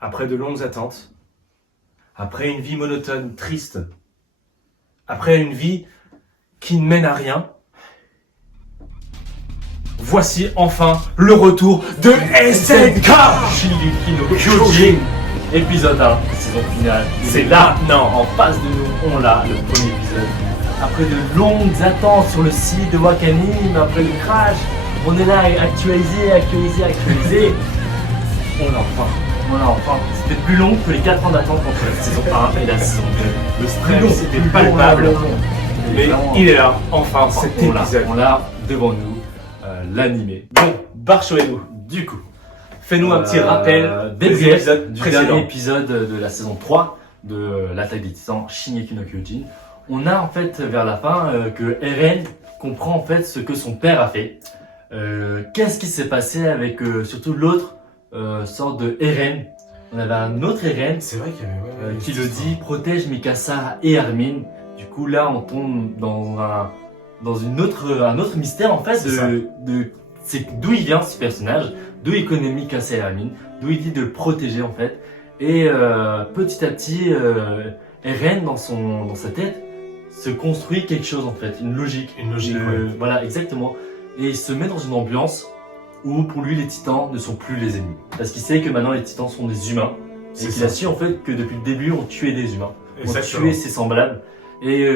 après de longues attentes, après une vie monotone, triste, après une vie qui ne mène à rien, voici enfin le retour de SNK Shingeki no Kyojin, épisode 1, saison finale. C'est là, non, en face de nous, on l'a, le premier épisode. Après de longues attentes sur le site de Wakanim, après le crash, on est là à actualiser. On l'a enfin. C'était plus long que les 4 ans d'attente entre la saison 1 et la saison 2. Le stress c'était palpable. Mais il est là, enfin, cet épisode. On l'a devant nous, l'animé. Bon, Barchoez-nous, du coup. Fais-nous un petit rappel des épisodes du dernier épisode de la saison 3 de l'attaque des titans Shingeki no Kyojin. On a en fait vers la fin que Eren comprend en fait ce que son père a fait. Qu'est-ce qui s'est passé avec surtout l'autre sorte de Eren. On avait un autre Eren c'est vrai qu'il y avait, qui le dit protège Mikasa et Armin. Du coup là on tombe dans un autre mystère en fait c'est d'où il vient ce personnage, d'où il connaît Mikasa et Armin, d'où il dit de le protéger en fait. Et petit à petit Eren dans sa tête se construit quelque chose en fait, une logique. Ouais. Voilà exactement. Et il se met dans une ambiance où pour lui les titans ne sont plus les ennemis. Parce qu'il sait que maintenant les titans sont des humains. Et qu'il a su en fait que depuis le début on tuait des humains. Exactement. On tuait ses semblables. Et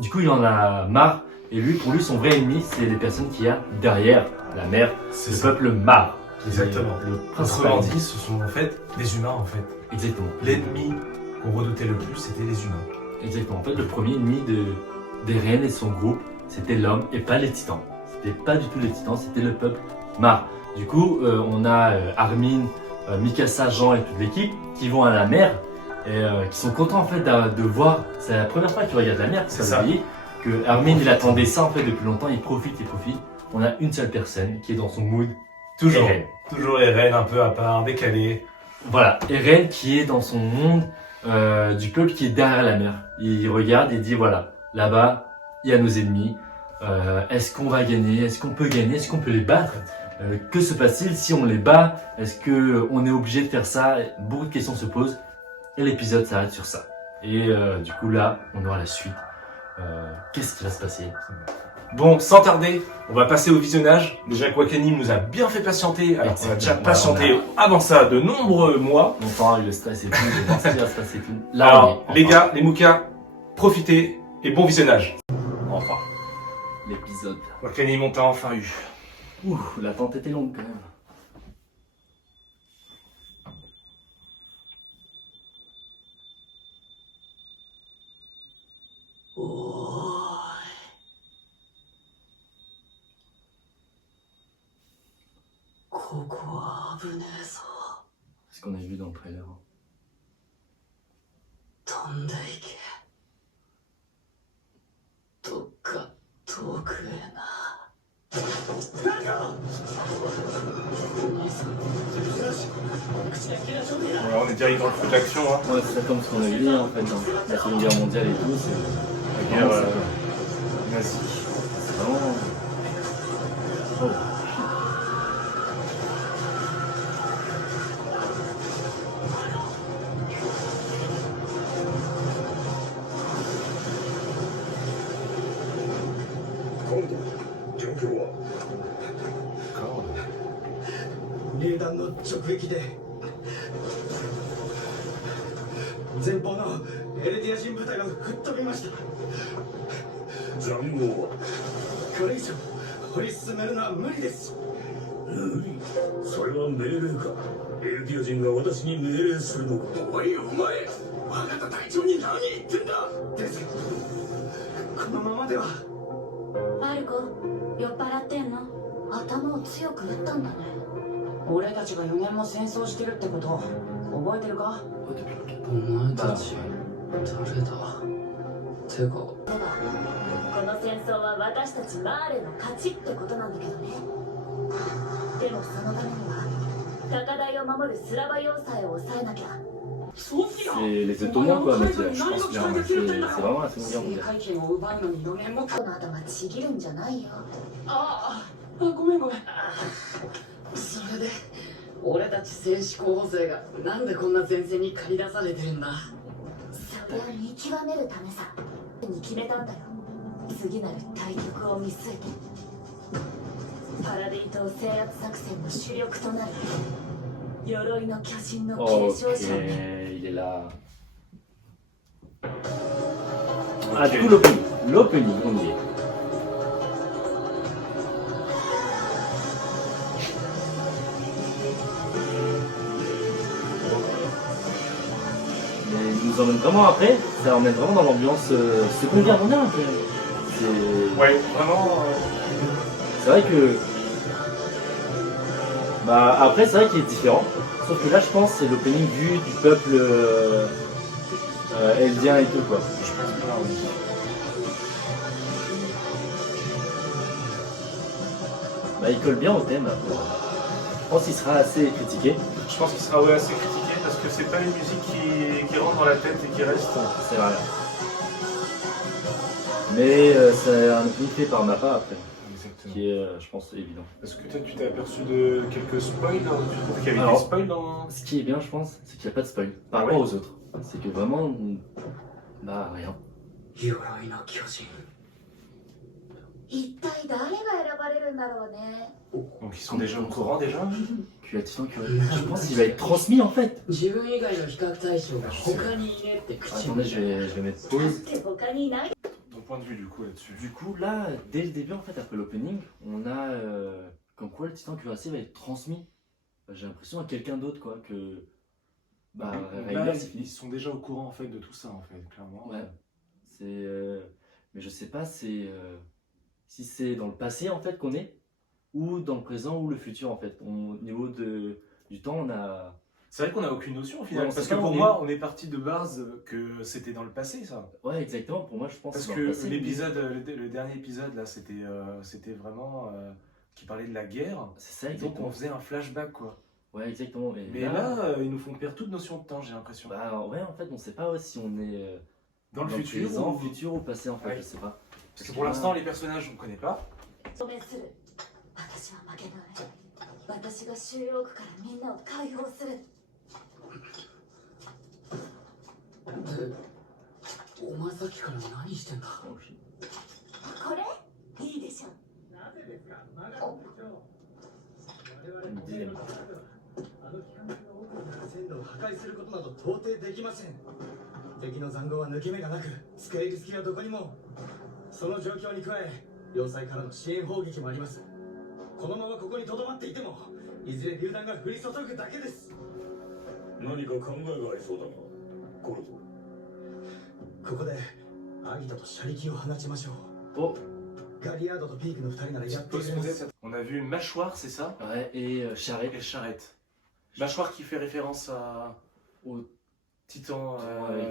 du coup il en a marre. Et lui, pour lui, son vrai ennemi, c'est les personnes qu'il y a derrière la mer, le peuple Mar. Exactement. Le principal. Autrement dit, ce sont en fait des humains en fait. Exactement. L'ennemi qu'on redoutait le plus, c'était les humains. Exactement. En fait, le premier ennemi d'Eren et son groupe, c'était l'homme et pas les titans. C'était pas du tout les titans, c'était le peuple Mar. Du coup, on a Armin, Mikasa, Jean et toute l'équipe qui vont à la mer et qui sont contents en fait de voir. C'est la première fois qu'ils regardent la mer. C'est ça. Que Armin il attendait ça en fait depuis longtemps. Il profite. On a une seule personne qui est dans son mood. Toujours. Eren. Toujours Eren, un peu à part, décalé. Voilà, Eren qui est dans son monde du peuple qui est derrière la mer. Il regarde et dit voilà, là-bas, il y a nos ennemis. Est-ce qu'on va gagner? Est-ce qu'on peut gagner? Est-ce qu'on peut les battre? Que se passe-t-il si on les bat? Est-ce qu'on est obligé de faire ça? Beaucoup de questions se posent. Et l'épisode s'arrête sur ça. Et du coup là, on aura la suite. Qu'est-ce qui va se passer? Bon, sans tarder, on va passer au visionnage. Déjà que Wakanim nous a bien fait patienter, alors qu'on a déjà patienté avant ça de nombreux mois. On parle avec le stress et tout, le stress et tout. Là, alors, les gars, les moukas, profitez et bon visionnage. Enfin, l'épisode. Wakanim, on t'a enfin eu. Ouh, l'attente était longue quand même. C'est ce qu'on a vu dans le trailer. 飛んでいけどっか遠くへな誰か兄さんよし口だけはちょっとや Ouais, on est direct dans le feu d'action. Hein. Ouais, c'est comme ce qu'on a vu en fait dans la Seconde Guerre mondiale et tout. La guerre nazie. C'est vraiment. Oh. 榴弾の直撃で前方のエルディア人部隊が吹っ飛びました。塹壕はこれ以上掘り進めるのは無理です。無理。それは命令か。エルディア人が私に命令するのか。おいお前、我が隊長に何言ってんだ。ですけどこのままでは。ファルコ、酔っ払ってんの？頭を強く打ったんだね。俺たちが4年も戦争してるってこと覚えてるか？お前たち誰だ。てかこの戦争は私たちマーレの勝ちってことなんだけどね。でもそのためには高台を守るスラバ要塞を抑えなきゃ。C'est les Ottomans quoi, mais je pense bien. C'est vraiment la Seconde Guerre mondiale. 海軍を奪うのに4年もこの頭ちぎるんじゃないよ。ごめんそれで俺たち戦士候補生がなんでこんな前線に駆り出されてるんだ。それは見極めるためさに決めたんだよ。次なる対局を見据えてパラディ島制圧作戦の主力となる鎧の巨人の継 Ok, 承者をね。 il est là. Ah, du coup, l'opening. L'opening, on y est. Mais il nous emmène vraiment après, ça emmène vraiment dans l'ambiance Seconde Guerre mondiale un peu. C'est Ouais, vraiment. c'est vrai que. Bah, après, c'est vrai qu'il est différent. Sauf que là, je pense que c'est l'opening vu du peuple eldien et tout, quoi. Je pense que là, oui. Bah, il colle bien au thème. Je pense qu'il sera assez critiqué. Je pense qu'il sera ouais, assez critiqué parce que c'est pas une musique qui rentre dans la tête et qui reste. C'est vrai. Mais c'est un opening fait par Mappa après, Exactement. qui est, je pense, évident. Est-ce que toi, tu t'es aperçu de quelques spoils hein? Tu trouves qu'il y avait Alors, des spoils dans. Ce qui est bien, je pense, c'est qu'il n'y a pas de spoil par Ah rapport ouais aux autres. C'est que vraiment, bah rien. 鎧の巨人。一体誰が選ばれるんだろうね。 Donc ils sont déjà au courant déjà. Que la Titan Curie. Je pense qu'il va être transmis en fait. 自分以外の比較対象が他にいねって口 Attendez, je vais mettre だっ pause. て他にいない。 Ton point de vue du coup là-dessus. Du coup, là, dès le début, en fait, après l'opening, on a comme quoi le Titan Cuirassé va être transmis. J'ai l'impression à quelqu'un d'autre, quoi, que. Bah, Là, Rainer, c'est ils fini. sont déjà au courant en fait de tout ça en fait, clairement. Ouais. C'est. Mais je sais pas si c'est dans le passé en fait qu'on est, ou dans le présent ou le futur en fait. Au niveau du temps, on a. C'est vrai qu'on n'a aucune notion au final. Ouais, parce c'est que ça, pour on est- moi, on est parti de base que c'était dans le passé ça. Ouais, exactement. Pour moi, je pense Parce c'est dans que le passé. l'épisode, le dernier épisode là, c'était vraiment qui parlait de la guerre. C'est ça, Et donc exactement. on faisait un flashback quoi. Ouais, exactement. Et Mais là, ils nous font perdre toute notion de temps, j'ai l'impression. bah ouais, en fait, on sait pas si on est Dans le dans futur, présent, ou- futur ou passé en fait, Ouais. je sais pas. Parce que pour l'instant, les personnages, on ne connaît pas. 証明する。私は負けない。私が収容区からみんなを解放する。でお前さっきから何してんだ。これいいでしょ。線路を破壊することなど到底できません。敵の塹壕は抜け目がなく、使える隙はどこにも。その状況に加え、要塞からの支援砲撃もあります。このままここに留まっていても、いずれ榴弾が降り注ぐだけです。何か考えがありそうだがコルトここでアギトと車力を放ちましょう。 Oh, ガリアードとピークの2人ならやってい Pause けます。 peut-être. On a vu Mâchoire, c'est ça? ouais, et Charrette Et Charrette. Mâchoire qui fait référence au Titan. avec.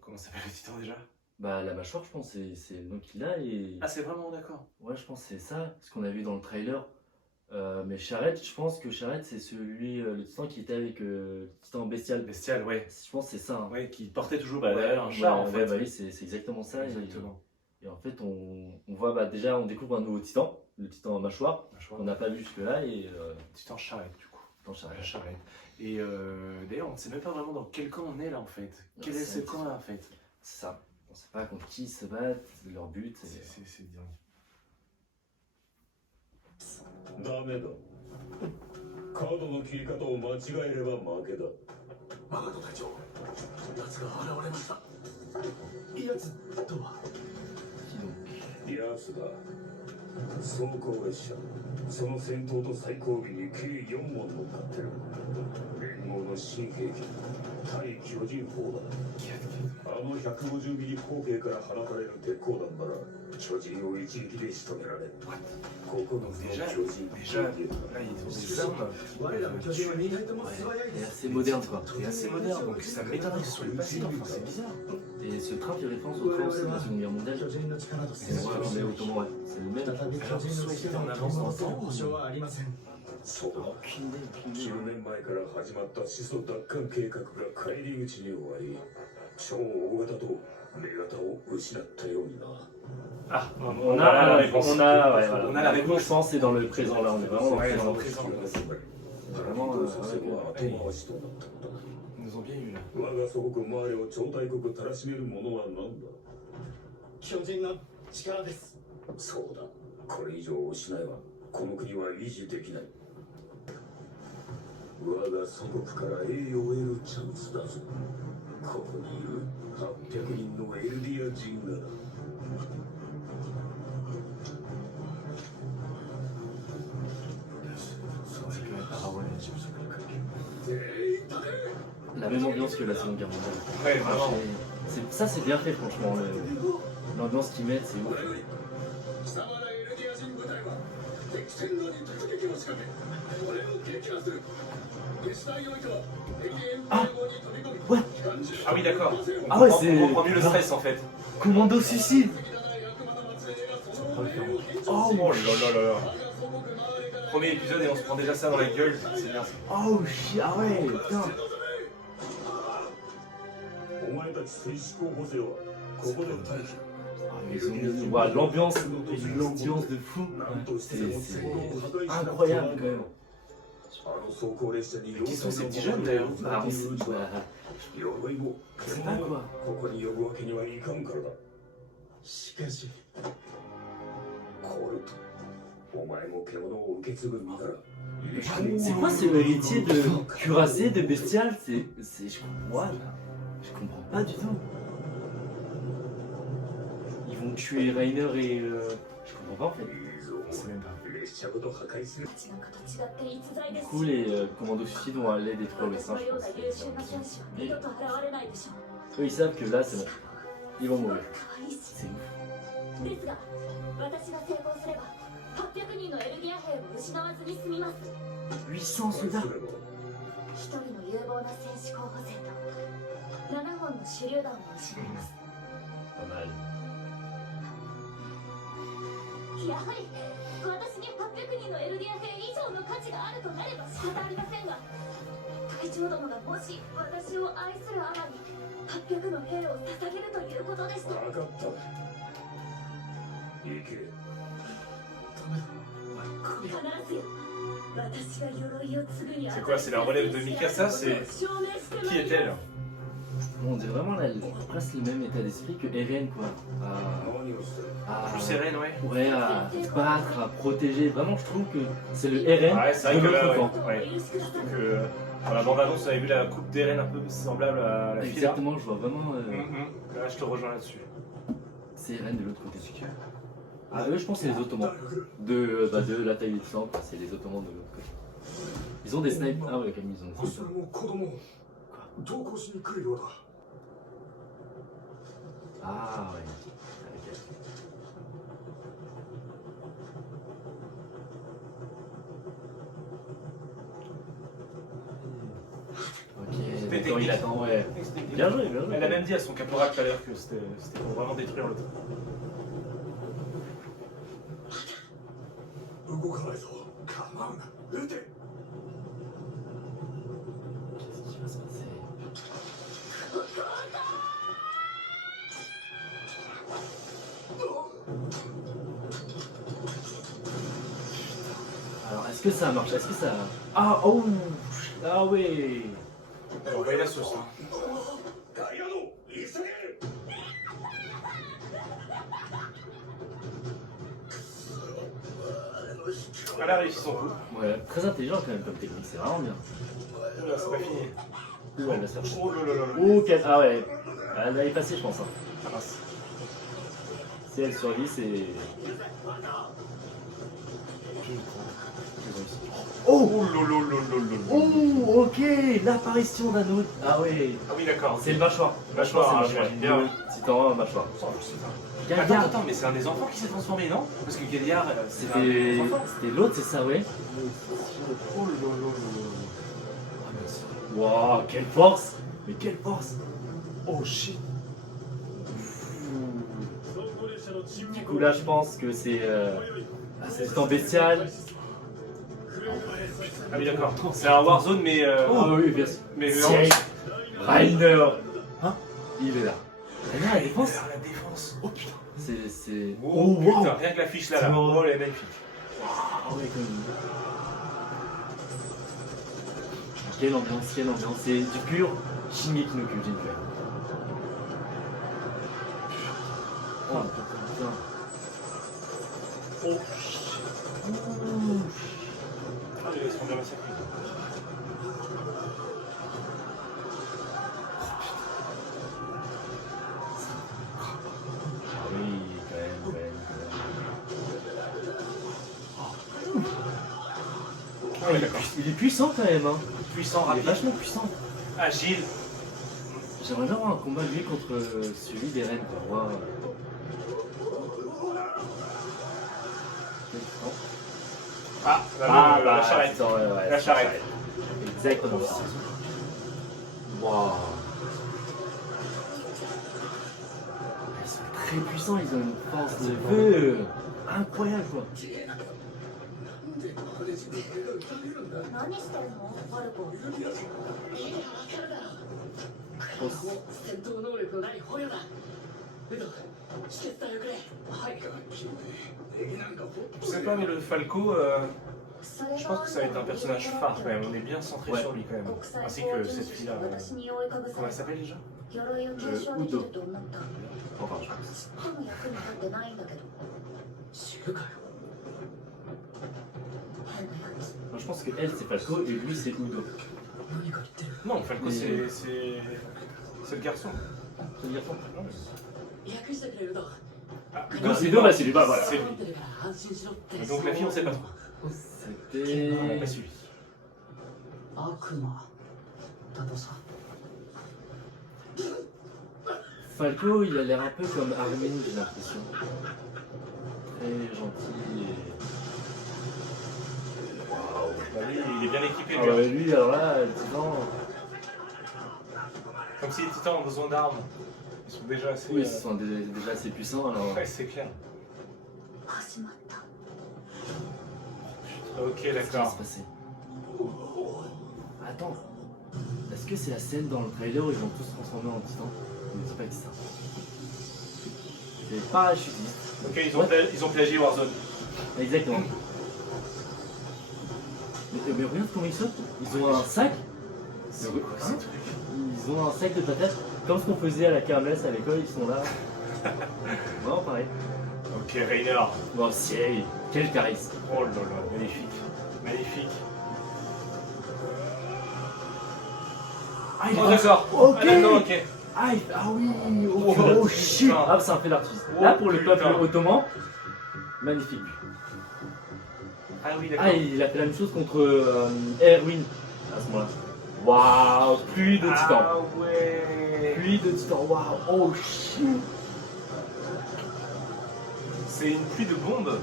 Comment s'appelle le Titan déjà? Bah, la mâchoire, je pense, c'est le nom qu'il a et. Ah, c'est vraiment d'accord. Ouais, je pense que c'est ça, ce qu'on a vu dans le trailer. Mais Charrette, je pense que Charrette, c'est celui, le titan qui était avec le titan bestial. Bestial, ouais. Je pense que c'est ça. Hein. Ouais, qui portait toujours Ouais, derrière un char en ouais, fait. bah oui, c'est exactement ça. Exactement. Et en fait, on voit, bah, déjà, on découvre un nouveau titan, le titan mâchoire, Mâchoire. qu'on n'a pas vu jusque-là, et Titan Charrette du coup. dans Charrette. La Charrette. Et d'ailleurs, on ne sait même pas vraiment dans quel camp on est là en fait. Quel est ce c'est- camp là en fait? C'est ça. On sait pas contre qui ils se battent, leur but. C'est dingue. ダメだカードの切り方を間違えれば負けだマガト隊長、奴が現れました。やつとは。奴だ装甲列車その戦闘と最後尾に計4門乗っかってる連合の新兵器対巨人砲だあの150ミリ口径から放たれる鉄鋼弾なら巨人を一撃で仕留められる9つの Déjà, 巨人 déjà, là ils ont des armes 我らの巨人は2体とも素早い Et です。 assez moderne, quoi. et assez modernes, donc ça m'étonnerait que ce soit le passé, enfin c'est bizarre. Et ce train fait référence au train aussi de la Seconde Guerre mondiale. 巨人の力と C'est vrai, on est ottoman, ouais. C'est le même. 再び巨人の力を取り戻せる保証はありません。そうだ Aucune idée, aucune idée. 10年前から始まった始祖奪還計画が帰り討ちに終わり超大型と女型を失ったようにな Ah, On a la réponse. On a la La réponse. réponse, c'est dans le présent, là. On est vraiment dans le Ouais, présent. dans le présent. Vraiment, パラディ島作戦は後回しとなったのだ。 ils nous ont bien eu là. 我が祖国マーレを超大国たらしめるものは何だ。巨人の力です。そうだ。これ以上失えばこの国は維持できない。我が祖国から栄誉を得るチャンスだぞ。ここにいる800人のエルディア人がだ。 La même ambiance que la Seconde Guerre mondiale. Ouais, vraiment. Ça, c'est bien fait, franchement. L'ambiance qu'ils mettent, c'est ouf. 貴様らエルディア人部隊は敵戦路に突撃を仕掛けこれを撃破する。決断においては敵援兵網に飛び込み Ouais. 機関銃を Ah oui, d'accord. Ah ouais, On c'est. comprend mieux le stress en fait. Commando suicide. 悪魔の末裔がその命を緊張 Oh là là là là. 我が祖国マーレから Premier épisode et on se prend déjà ça dans la gueule. C'est bien ça. Oh shit, ah ouais, putain. お前たち戦士候補生はここで待機。 Ah, mais ils ont mis ouais, l'ambiance de fou. C'est incroyable quand même. あの走行列車に Qui sont ces petits jeunes d'ailleurs? Ah, on sait, ouais. 鎧も C'est pas quoi. ここに呼ぶわけにはいかんからだ。しかしコルト、お前も獣を受け継ぐ身から。 C'est quoi ce héritier de cuirassé, de bestial? Je comprends pas du tout. Ils vont tuer Rainer et. Je comprends pas en fait. いいぞ、 C'est même pas. 列車ごと破壊する。 たちなんかと違って逸材で Du す coup, les commandos suicides vont aller détruire le 私 singe, の je よう pense. な優秀な戦士は二度と現れないでしょう Eux, ils savent que là, c'est bon. Ils vont すごく mourir. 可愛いし C'est ouf. ですが私が成功すれば800人のエルディア兵を失わずに済みます800 soldats. 一人の有望な戦士候補生と7本の手榴弾を失います Pas mal. やはり私に800人のエルディア兵以上の価値があるとなれば仕方ありませんが隊長殿がもし私を愛するあまり800の兵を捧げるということですと分かった。行け。必ずよ私が鎧を継ぐにあ C'est quoi? C'est la relève de Mikasa? C'est. Qui est-elle? On dirait vraiment presque le même état d'esprit que Eren, quoi. 何をしてる。 À- Plus sereine, ouais. Ouais, à se battre, à protéger. Vraiment, je trouve que c'est le Eren Ouais, c'est vrai de que là, notre ouais. temps. Ouais. Donc, dans la bande-annonce, on avait vu la coupe d'Eren un peu semblable à la fille. Exactement, je vois vraiment. Là, je te rejoins là-dessus. C'est Eren de l'autre côté. Ah, eux, je pense que c'est les Ottomans. De la taille du sang, c'est les Ottomans de l'autre côté. Ils ont des snipes. Ah, ouais, comme ils ont des そ snipes. れも子供を同行しに来るようだ。 Ah, ouais. Ok. Ok, d'accord, il attend, ouais. Bien joué, bien joué. Elle a même dit à son caporal tout à l'heure que c'était pour vraiment détruire l'autre. 動かないぞ。構うな。撃て。 Qu'est-ce qui va se passer? Alors, est-ce que ça marche? Est-ce que ça... Ah, oh! Ah ouais! On va envoyer la sauce. Hein. ダイヤの急げ。 Elle a réussi son coup. Ouais, très intelligent quand même comme technique, c'est vraiment bien. Oula, c'est pas fini. Ouh, elle va se faire chier. Oh là là là là. Oh, ah ouais! Elle va y passer, je pense. Hein. Ah mince. Si elle survit, c'est... Oh lololololol. Oh, ok! L'apparition d'un autre... Ah ouais! Ah oui, d'accord. C'est le mâchoire. Mâchoire, C'est le j'imagine bien. Titan, un mâchoire. Attends, Galliard, attends, mais c'est un des enfants qui s'est transformé, non? Parce que Galliard, c'est un des c'était enfants. c'était l'autre, c'est ça, ouais? Oh lolololol. Waouh, quelle force! Mais quelle force! Oh shit. Du coup, là, je pense que c'est Titan bestial. Ah oui, d'accord. C'est un Warzone, mais. Ah oui, bien sûr. Mais Tiens, Rainer! Hein? Il est là. Rainer à la défense? la défense. Oh putain. C'est... Oh, wow. putain, rien que l'affiche là, là. C'est marrant. Oh, elle est magnifique. Ah ouais, comme... Quelle ambiance, c'est du pur Shingeki no Kyojin. Oh putain. Oh. Ah, ils sont bien massacrés. Ah oui, quand même. Ah oui, d'accord. Il est puissant quand même, hein. Puissant, Il est rapide, vachement puissant. agile. J'aimerais bien avoir un combat lui contre celui d'Eren, quoi. Wow. Ah, la charrette. Ouais, La charrette. Exactement ça. Waouh. Ils sont très puissants, ils ont une force de feu incroyable quoi. 何してるのマルコ。戦闘能力のない捕虜だ。ウド、止血剤をくれ。はい。 Je sais pas, mais le Falco, je pense que ça va être un personnage phare quand même. On est bien centré sur lui quand même. Ainsi que cette fille-là. Comment elle s'appelle déjà? Udo. Enfin, je pense. 知るかよ。 Moi, je pense que elle c'est Falco et lui c'est Udo. 何か言ってる。 Non, Falco c'est le garçon. C'est le garçon. 訳してくれウド。 Ah, Udo, bah c'est lui, bah voilà. C'est 待っ lui. てるから安心しろって。 Et donc la fille, on sait pas trop. C'était. On n'a pas suivi. 悪魔だとさ。 Falco, il a l'air un peu comme Armin, j'ai l'impression. Très gentil et. Bah, lui, il est bien équipé. Ah Lui. ouais, lui, alors là, disons. Comme si les titans ont besoin d'armes. Ils sont déjà assez. Oui, ils sont déjà assez puissants alors. Ouais, c'est clair. 始まった Ok, Qu'est-ce qui va d'accord. se passer? Attends, est-ce que c'est la scène dans le trailer où ils vont tous se transformer en titans? Je ne sais pas qui c'est ça. Les parachutistes. Ok, ils ont plagié Warzone. Exactement. Mais regarde comment ils sautent. Ils ont un sac. C'est quoi ces trucs? Ils ont un sac de patates. Comme ce qu'on faisait à la kermesse à l'école, ils sont là. Vraiment pareil. Ok, Rainer. Bon, c'est quel charisme. Oh là là, magnifique. Magnifique. Ah, Oh, d'accord. Ok. Ah, d'accord, ok. Ah, oui, Oh, oh shit. putain. Ah, c'est un fait d'artiste. Oh, Là, pour le peuple putain. ottoman, magnifique. Ah oui, d'accord. Ah, il a fait la même chose contre Erwin à ce moment-là. Waouh, pluie de titans. Ah ouais. Pluie de titans, waouh, oh shit. C'est une pluie de bombes.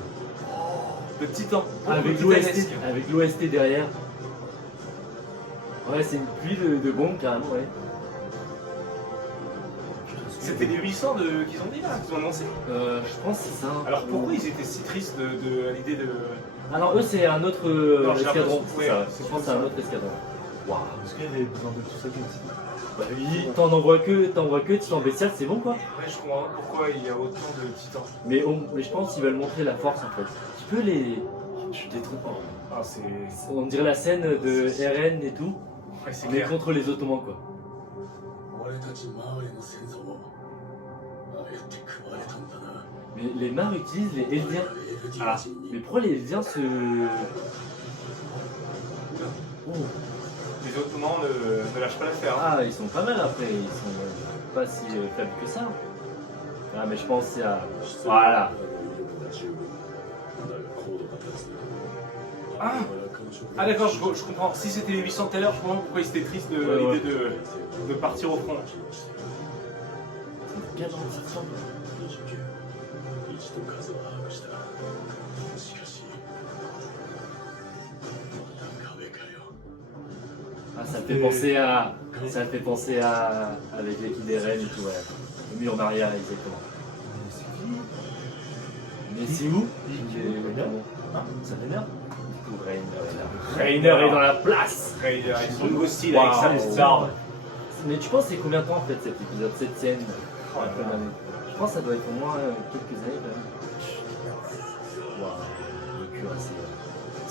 De titans. Avec Bombes l'OST, titanesques. avec l'OST derrière. Ouais, c'est une pluie de bombes carrément, ouais. C'était les 800 qu'ils ont dit là, qu'ils ont annoncé. Je pense que c'est ça. Alors pourquoi ils étaient si tristes à l'idée de. Ah non, eux c'est un autre Non, j'ai escadron. l'impression- C'est ouais, ça. c'est Je pense que c'est un autre escadron. Waouh. Est-ce qu'il y avait besoin de tout ça comme ça? Bah oui, t'en vois que titan bestial, c'est bon quoi. Ouais, je comprends pas pourquoi il y a autant de titans. Mais je pense qu'ils veulent montrer la force en fait. Tu peux les. Oh, je suis détruit. Ah, c'est. On dirait la scène de Eren et tout, Ouais, c'est mais clair. contre les Ottomans quoi. 俺たちマーレの先祖もああやって食われたんだな。 Mais les Mars utilisent les Eldiens. エルディ Ah, ア人に mais pourquoi les Eldiens se. Oh. Les Ottomans ne lâchent pas l'affaire. Hein. Ah, ils sont pas mal après, ils sont pas si faibles que ça. Ah, mais je pense que c'est à. Voilà. 十分だが高度が立つ Ah. Ah d'accord, je comprends. Si c'était les 800 tout à l'heure, je comprends pourquoi ils étaient tristes de Ouais, l'idée de partir au front. Bien dans le titan. 29一度数は把握したしかしまだ壁かよ Ah, ça me fait penser à. Ça me fait penser à. Avec l'équipe des Rennes et tout, ouais. Le mur en arrière, exactement. Mais c'est où Hein Ça m'énerve. Du coup, Rainer Rainer est dans la place. Rainer, avec son nouveau style, Waouh. avec sa arme. Mais tu penses c'est combien de temps en fait cet épisode, cette scène Oh là après là. l'année? Je pense que ça doit être au moins quelques années quand même. Waouh, le cuirassé.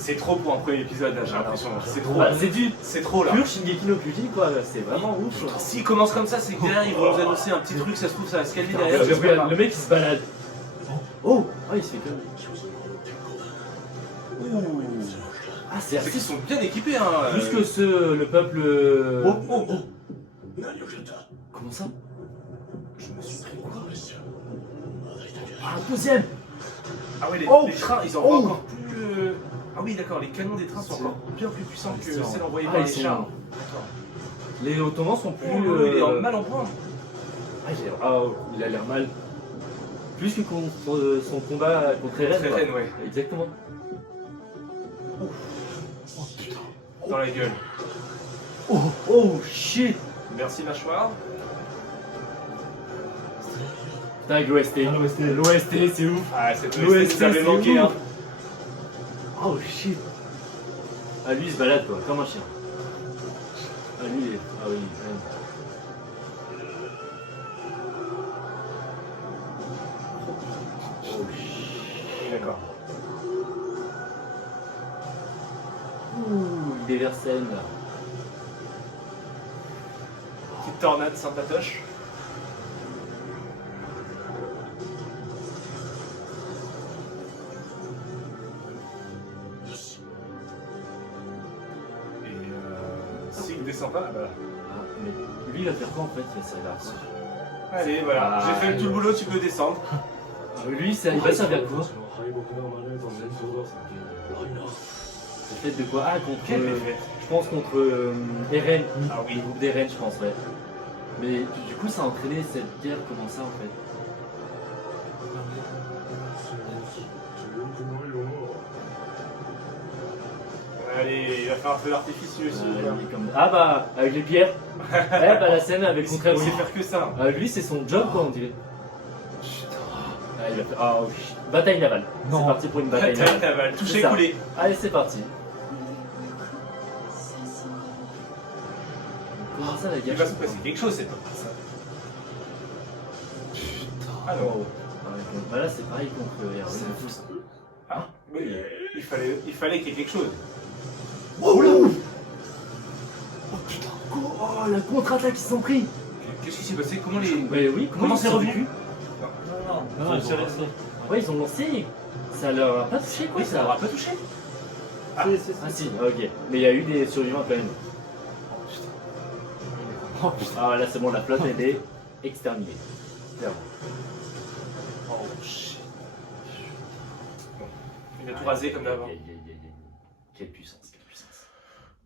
C'est trop pour un premier épisode, là, j'ai l'impression. C'est trop. Bah, C'est trop là. pur Shingeki no Kyojin quoi, c'est vraiment ouf. Quoi. S'ils commencent comme ça, c'est que derrière ils vont nous annoncer un petit truc, ça se trouve ça va se calmer derrière. Le, j'espère pas. le mec il se balade. Oh, ah il se fait comme. Ouh. Ah c'est C'est assez qu'ils sont bien équipés, hein. plus que le peuple. Comment ça? Je me suis pris quoi? Ah deuxième. Ah ouais, Oh. les trains, ils envoient encore plus. Ah oui, d'accord, les canons des trains sont encore bien plus puissants que celles envoyées Ah, par ils les sont- chars. Les Ottomans sont plus. Il est en mal en point. Il a l'air mal. Plus que contre son combat contre Eren. Très quoi. reine, ouais. Exactement. Dans la gueule. Oh shit. Merci, mâchoire. Putain, l'OST. L'OST, c'est ouf. Ah, cette L'OST, OST, ça avait c'est manqué, ouf. hein. Oh shit. Ah, lui, il se balade, quoi, comme un chien. Ah, lui, il est... Ah oui, Oh shit. D'accord. Ouh, il déverse scène, là. Petite tornade sympatoche. Et s'il descend pas, voilà. Ah, mais lui, il va faire quoi, en fait? Il va servir à ça. Allez, voilà, j'ai fait tout le boulot, tu peux descendre. Lui, ça, il va servir à quoi? Le fait de quoi? Ah, contre... Quel effet? je pense contre Eren. Ah oui. Le groupe d'Eren, je pense, ouais. Mais du coup, ça a entraîné cette guerre, comment ça, en fait? Allez, il va faire un feu d'artifice lui aussi. Il est comme- Ah bah, avec les pierres. Ouais, bah la scène avec Il contraire sait aussi. faire que ça. Lui, c'est son job, quoi, on dirait. Ah, il va faire... Ah, oui. Bataille navale. C'est parti pour une bataille Bataille navale. navale, touché C'est ça. coulé. Allez, c'est parti. Comment ça, la Il guerre? va se passer quelque chose, c'est pas ça. Ah non. Oh. Ah, ouais, donc, bah là, c'est pareil contre Eren. Ah, oui, il fallait qu'il y ait quelque chose. Oh là! Oh putain! Oh, la contre-attaque qu'ils sont pris! Qu'est-ce qui s'est passé? Comment les. Mais oui, comment c'est revenu? Non, ils ont lancé. Ouais, ils ont lancé. Ça leur a pas touché, quoi. Oui, ça n'aura pas touché. Ah si, ok. Mais il y a eu des survivants quand même. Oh putain. Ah là, c'est bon, la flotte elle est exterminée. Clairement. Oh shit. Il a tout rasé comme d'avant. Quelle puissance, quelle puissance.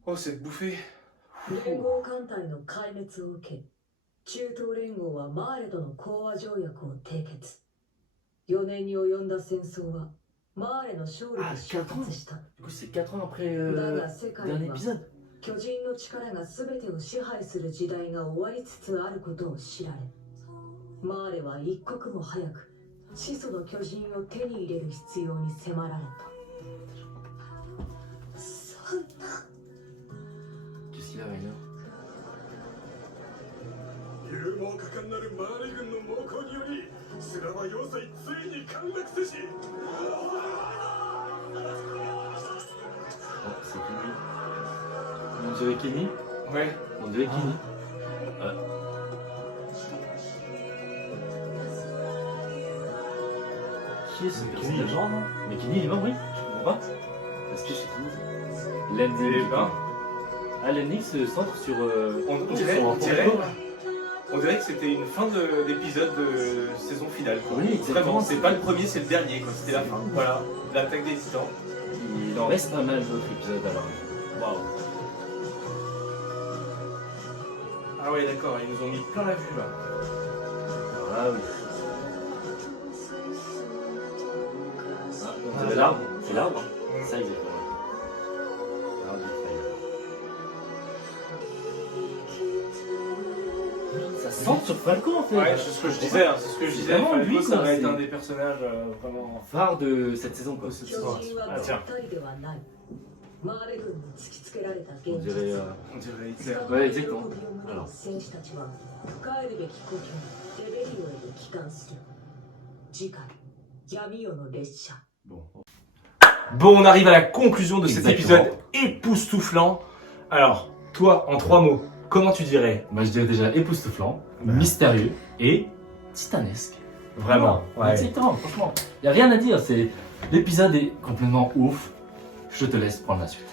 Oh, cette bouffée. 連合艦隊の壊滅を受け中東連合はマーレとの講和条約を締結4年に及んだ戦争はマーレの勝利で終結した Du coup, c'est 4 ans après だが世界 dernier には épisode. 巨人の力が全てを支配する時代が終わりつつあることを知られマーレは一刻も早く始祖の巨人を手に入れる必要に迫られたそんな Qu'est-ce qu'il a, Rainer? 勇猛果敢なるマーレ軍の猛攻によりスラバ要塞ついに陥落せし Oh, c'est Kenny. On dirait Kenny? Ouais. On dirait Kenny. Qui est ce Kenny, il est mort, non? Mais Kenny, il est mort, oui. Je comprends pas. Est-ce que c'est Kenny? L'ending. Il est mort. Ah, l'ending se centre sur. On dirait que c'était une fin d'épisode de saison finale. Quoi. Oui, exactement. Vraiment, c'est pas le premier, c'est le dernier. Quoi. C'était la fin. Voilà, l'attaque des titans. Il en reste pas mal d'autres épisodes alors. Waouh. Ah ouais, d'accord, ils nous ont mis plein la vue là. Ah oui. Ah, on dirait l'arbre. C'est l'arbre. Hein. Ça, exactement. L'arbre du feuille. Ça centre sur Falcon en fait. Ouais, c'est ce que je disais. Hein, c'est ce que je disais. Vraiment, lui, ça quoi, va être c'est- un des personnages vraiment. Phare de cette saison quoi. 巨人は絶対ではないマーレ軍に突きつけられた On 現 dirait. 実 On dirait Hitler. Ouais, exactement. 戦士たちは帰るべき故郷レベリオへと帰還する次回闇夜の列車 Bon. Bon, on arrive à la conclusion de cet Exactement. épisode époustouflant. Alors, toi, en 3 mots, comment tu dirais? Bah, je dirais déjà époustouflant, Ouais. mystérieux et titanesque. Vraiment. Voilà. Exactement, franchement. Il n'y a rien à dire. L'épisode est complètement ouf. Je te laisse prendre la suite.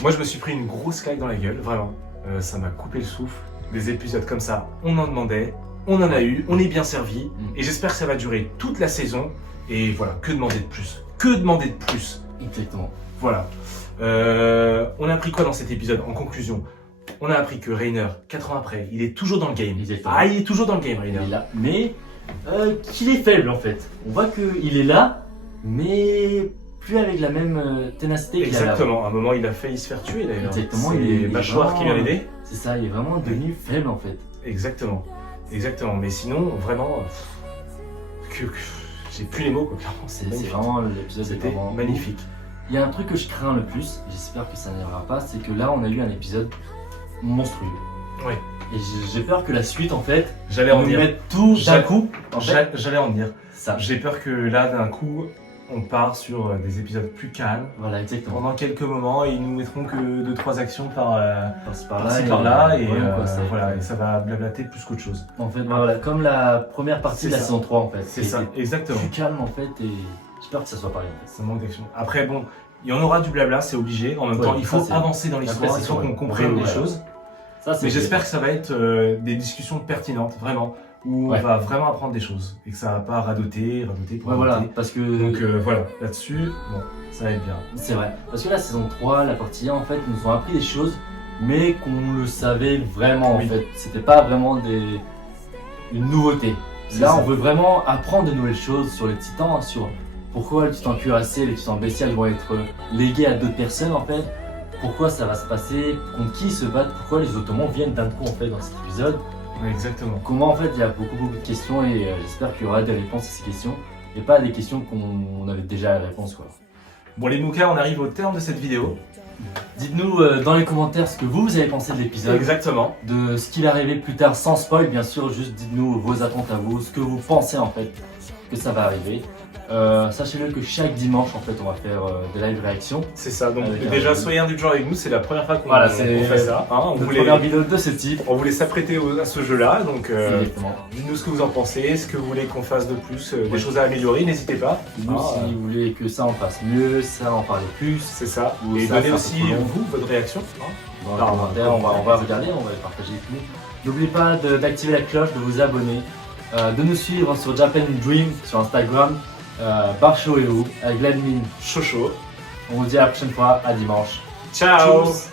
Moi, je me suis pris une grosse claque dans la gueule, vraiment. Ça m'a coupé le souffle. Des épisodes comme ça, on en demandait, on en a eu, on est bien servi. Et j'espère que ça va durer toute la saison. Et voilà, que demander de plus? Que demander de plus? Exactement. Voilà. On a appris quoi dans cet épisode en conclusion? On a appris que Rainer, 4 ans après, il est toujours dans le game. Exactement. Ah, il est toujours dans le game, Rainer. Il est là. Mais qu'il est faible en fait. On voit qu'il est là, mais plus avec la même ténacité qu'il avait avant. Exactement. À un moment, il a failli se faire tuer d'ailleurs. Exactement, C'est il est Mâchoire vraiment- qui vient l'aider. C'est ça, il est vraiment devenu faible en fait. Exactement. Exactement. Mais sinon, vraiment, j'ai plus les mots, quoi. Clairement, C'est magnifique. vraiment l'épisode est C'était vraiment magnifique. Il y a un truc que je crains le plus, j'espère que ça n'arrivera pas, c'est que là on a eu un épisode monstrueux. Ouais. Et j'ai peur que la suite en fait, J'allais on en nous dire. mette tout d'un J'a- coup. En fait, J'allais en dire. ça. J'ai peur que là, d'un coup, on part sur des épisodes plus calmes. Voilà, exactement. Pendant quelques moments, ils nous mettront que 2-3 actions par Par-ci par-là. par-ci par-là, et voilà, quoi, voilà, et ça va blablater plus qu'autre chose. En fait, voilà, comme la première partie C'est de la ça. saison 3 en fait. C'est qui ça, était exactement. Plus calme en fait, et j'espère que ça soit pareil en fait. Ça manque d'action. Après, bon, il y en aura du blabla, c'est obligé. En même Ouais, temps, il faut ça, c'est- avancer dans l'histoire, Après, il c'est faut sûr, qu'on ouais. comprenne Ouais, les voilà. choses. Ça, c'est Mais j'espère que ça va être des discussions pertinentes, vraiment, où Ouais. on va vraiment apprendre des choses et que ça va pas radoter pour Ouais, voilà, radoter. parce que Donc voilà, là-dessus, bon, ça va être bien. c'est vrai. Parce que la saison 3, la partie 1, en fait, ils nous ont appris des choses, mais qu'on le savait vraiment Oui. en fait. C'était pas vraiment une nouveauté. C'est Là, ça. on veut vraiment apprendre de nouvelles choses sur les titans, sur pourquoi les titans cuirassés, les titans bestiales vont être légués à d'autres personnes en fait. Pourquoi ça va se passer, contre qui ils se battent, pourquoi les Ottomans viennent d'un coup en fait dans cet épisode. Ouais, exactement. Comment en fait il y a beaucoup de questions et j'espère qu'il y aura des réponses à ces questions et pas des questions qu'on avait déjà la réponse quoi. Bon les moukas, on arrive au terme de cette vidéo. Dites-nous dans les commentaires ce que vous avez pensé de l'épisode, Exactement. de ce qu'il est arrivé plus tard sans spoil bien sûr, juste dites-nous vos attentes à vous, ce que vous pensez en fait que ça va arriver. Sachez-le que chaque dimanche en fait on va faire des live réactions. C'est ça, donc Avec un déjà jeu. soyez indulgents avec nous, c'est la première fois qu'on Voilà, qu'on c'est fait ça. Hein, Notre première vidéo de ce type. on voulait s'apprêter à ce jeu-là, donc Exactement. dites-nous ce que vous en pensez, ce que vous voulez qu'on fasse de plus, des Ouais. choses à améliorer, n'hésitez pas. Dites-nous si vous voulez que ça en fasse mieux, ça en parler plus. C'est ça. Ou Et ça, donnez c'est un aussi peu trop long. vous votre réaction. Hein. Dans les Ah, commentaires, on va regarder, on va les partager avec nous. N'oubliez pas d'activer la cloche, de vous abonner, de nous suivre sur Japan Dream sur Instagram, Barcho et vous, avec l'admin Chaud chaud. On vous dit à la prochaine fois, à dimanche. Ciao. Tchuss.